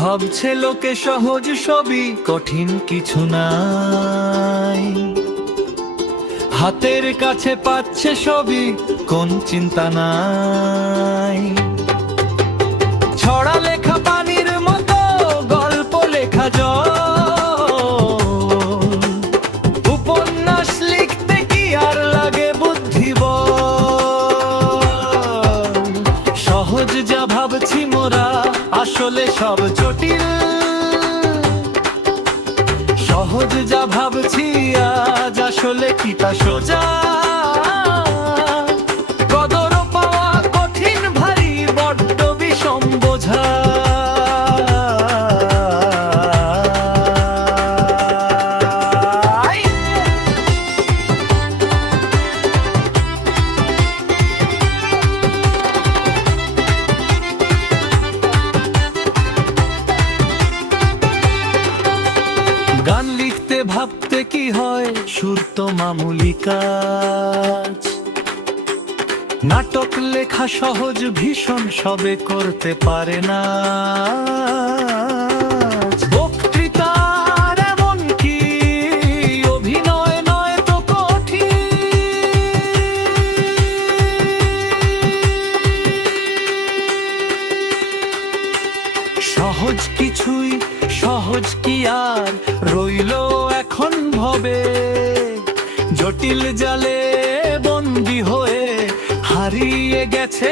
ভাবছে লোকে সহজ সবই, কঠিন কিছু নাই। হাতের কাছে পাচ্ছে সবই, কোন চিন্তা নাই। ছড়া লেখা পানির মতো, গল্প লেখা জল। উপন্যাস লিখতে কি আর লাগে বুদ্ধিবল। সহজ যা ভাবছি মোরা, আসলে সব জটিল। সহজ যা ভাবছি আজ, আসলে কি তা সোজা। কদর পাওয়া কঠিন ভারী, বড্ড বিষম বোঝা। গান লিখতে ভাবতে কি হয়, সুর তো মামুলি কাজ। নাটক লেখা সহজ ভীষণ, সবে করতে পারে না। বক্তৃতার এমন কি অভিনয় নয় তো কঠিন। সহজ কিছুই, সহজ কি আর রইলো এখন ভবে। জটিল জালে বন্দী হয়ে হারিয়ে গেছে